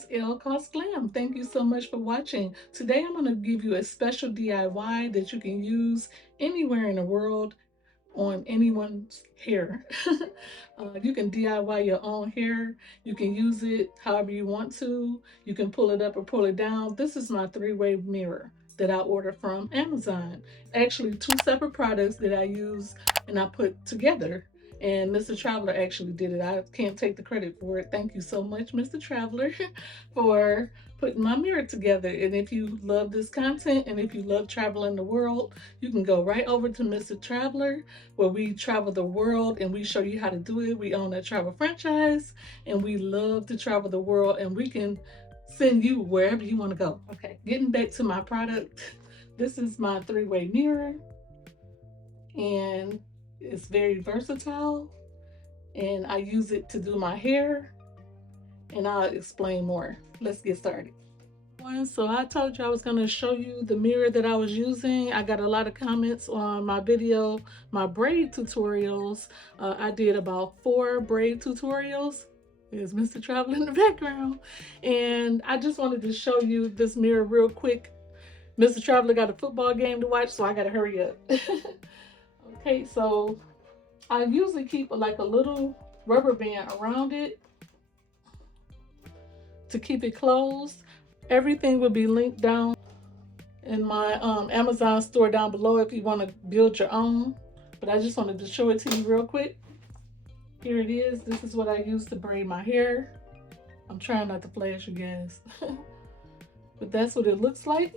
guys, Elle Costs Glam. Thank you so much for watching. Today I'm going to give you a special DIY that you can use anywhere in the world on anyone's hair. You can DIY your own hair. You can use it however you want to. You can pull it up or pull it down. This is my three-way mirror that I ordered from Amazon. Actually, two separate products that I use and I put together. And Mr. Traveler actually did it. I can't take the credit for it. Thank you so much, Mr. Traveler, for putting my mirror together. And if you love this content and if you love traveling the world, you can go right over to Mr. Traveler, where we travel the world and we show you how to do it. We own a travel franchise and we love to travel the world, and we can send you wherever you want to go. Okay, getting back to my product. This is my three-way mirror, and it's very versatile, and I use it to do my hair, and I'll explain more. Let's get started. So I told you I was going to show you the mirror that I was using. I got a lot of comments on my video, my braid tutorials. I did about 4 braid tutorials. There's Mr. Travel in the background. And I just wanted to show you this mirror real quick. Mr. Traveler got a football game to watch, so I got to hurry up. Okay, so I usually keep like a little rubber band around it to keep it closed. Everything will be linked down in my Amazon store down below if you want to build your own. But I just wanted to show it to you real quick. Here it is. This is what I use to braid my hair. I'm trying not to flash you guys. But that's what it looks like.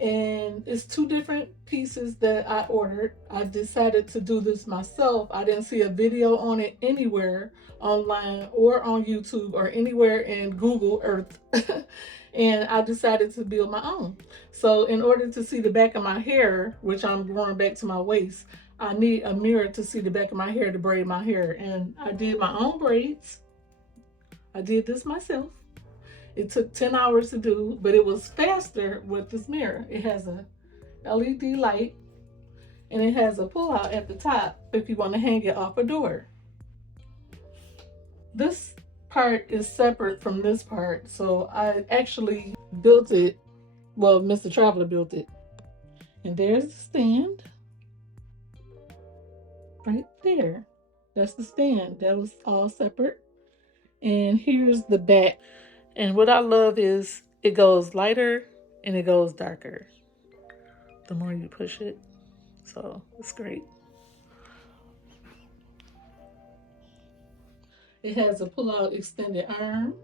And it's 2 different pieces that I ordered. I decided to do this myself. I didn't see a video on it anywhere online or on YouTube or anywhere in Google Earth. And I decided to build my own. So in order to see the back of my hair, which I'm growing back to my waist, I need a mirror to see the back of my hair to braid my hair. And I did my own braids. I did this myself. It took 10 hours to do, but it was faster with this mirror. It has a LED light, and it has a pull-out at the top if you want to hang it off a door. This part is separate from this part, so I actually built it. Well, Mr. Traveler built it. And there's the stand right there. That's the stand. That was all separate. And here's the back. And what I love is it goes lighter and it goes darker the more you push it. So it's great. It has a pull-out extended arm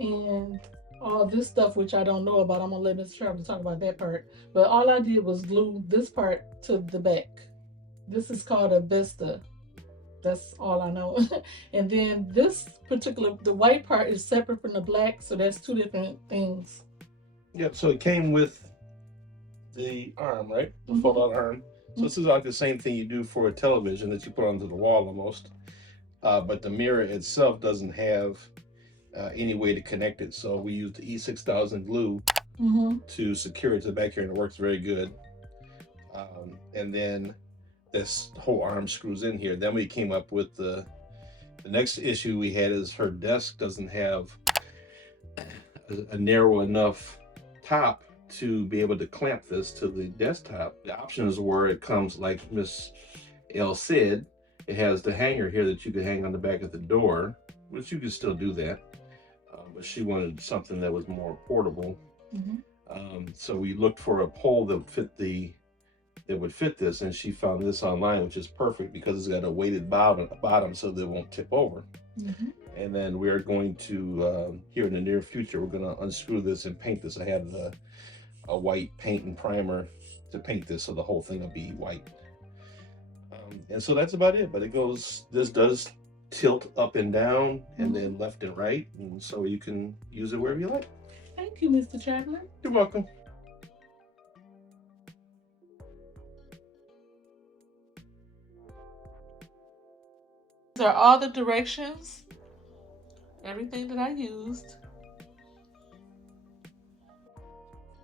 and all this stuff, which I don't know about. I'm gonna let Mr. Traveler talk about that part. But all I did was glue this part to the back. This is called a vista. That's all I know. And then this particular, the white part is separate from the black, so that's 2 different things. Yep, so it came with the arm, right? The fold-out arm. So this is like the same thing you do for a television that you put onto the wall almost. But the mirror itself doesn't have any way to connect it. So we used the E6000 glue to secure it to the back here, and it works very good. And then this whole arm screws in here. Then we came up with the next issue we had is her desk doesn't have a narrow enough top to be able to clamp this to the desktop. The options were it comes like Miss Elle said, it has the hanger here that you could hang on the back of the door, which you could still do that. But she wanted something that was more portable. So we looked for a pole that would fit this, and she found this online, which is perfect because it's got a weighted bottom so that it won't tip over. And then we are going to here in the near future, we're going to unscrew this and paint this. I have a white paint and primer to paint this, so the whole thing will be white. And so that's about it. But it goes, this does tilt up and down and then left and right, and so you can use it wherever you like. Thank you, Mr. Traveler. You're welcome. These are all the directions, everything that I used.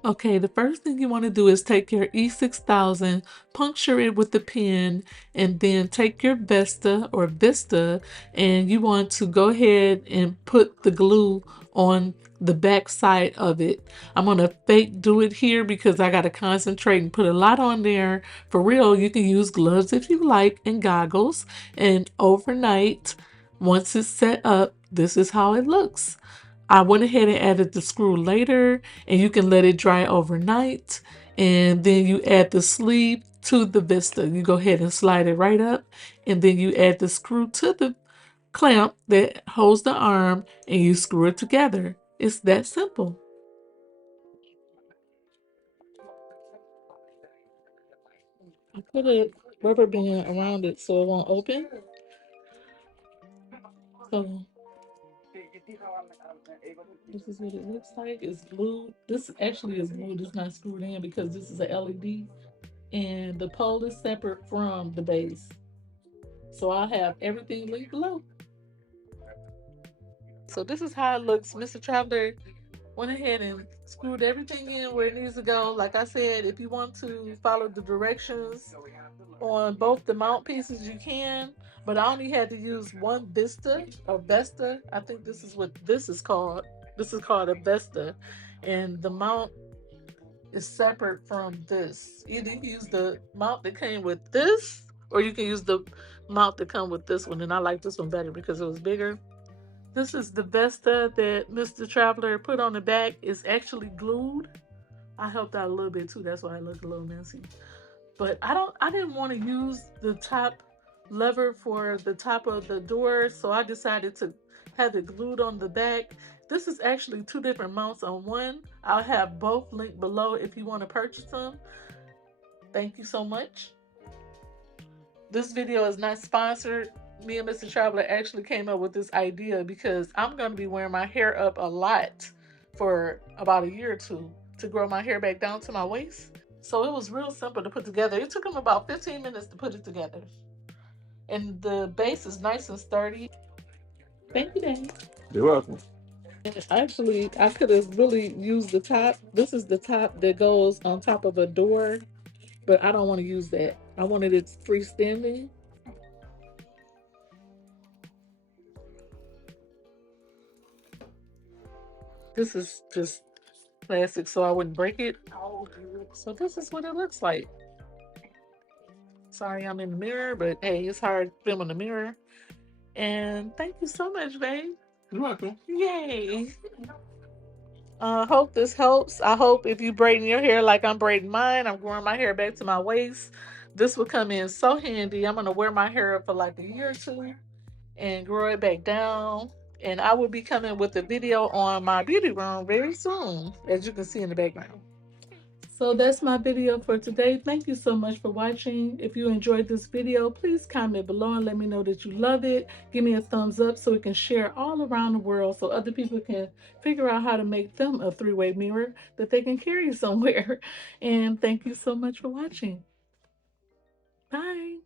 Okay, the first thing you want to do is take your E6000, puncture it with the pen, and then take your Vista, and you want to go ahead and put the glue on the back side of it. I'm going to fake do it here because I got to concentrate and put a lot on there. For real, you can use gloves if you like and goggles. And overnight, once it's set up, this is how it looks. I went ahead and added the screw later, and you can let it dry overnight. And then you add the sleeve to the Vista. You go ahead and slide it right up, and then you add the screw to the clamp that holds the arm, and you screw it together. It's that simple. I put a rubber band around it so it won't open. So this is what it looks like. It's glued. This actually is glued. It's not screwed in because this is a LED. And the pole is separate from the base. So I'll have everything linked below. So this is how it looks. Mr. Traveler went ahead and screwed everything in where it needs to go. Like I said, if you want to follow the directions on both the mount pieces, you can. But I only had to use one Vista or Vesta. I think this is what this is called. This is called a Vesta. And the mount is separate from this. Either you can use the mount that came with this, or you can use the mount that come with this one. And I like this one better because it was bigger. This is the Vesta that Mr. Traveler put on the back. It's actually glued. I helped out a little bit too. That's why I look a little messy. But I didn't want to use the top lever for the top of the door, so I decided to have it glued on the back. This is actually two different mounts on one. I'll have both linked below if you want to purchase them. Thank you so much. This video is not sponsored. Me and Mr. Traveler actually came up with this idea because I'm going to be wearing my hair up a lot for about a year or two to grow my hair back down to my waist. So it was real simple to put together. It took him about 15 minutes to put it together. And the base is nice and sturdy. Thank you, Danny. You're welcome. And actually, I could have really used the top. This is the top that goes on top of a door, but I don't want to use that. I wanted it freestanding. This is just plastic so I wouldn't break it. So this is what it looks like. Sorry I'm in the mirror, but hey, it's hard filming the mirror. And thank you so much, babe. You're welcome. Yay. Hope this helps. I hope if you braiding your hair like I'm braiding mine, I'm growing my hair back to my waist. This will come in so handy. I'm gonna wear my hair up for like a year or two and grow it back down. And I will be coming with a video on my beauty room very soon, as you can see in the background. So that's my video for today. Thank you so much for watching. If you enjoyed this video, please comment below and let me know that you love it. Give me a thumbs up so we can share all around the world so other people can figure out how to make them a three-way mirror that they can carry somewhere. And thank you so much for watching. Bye.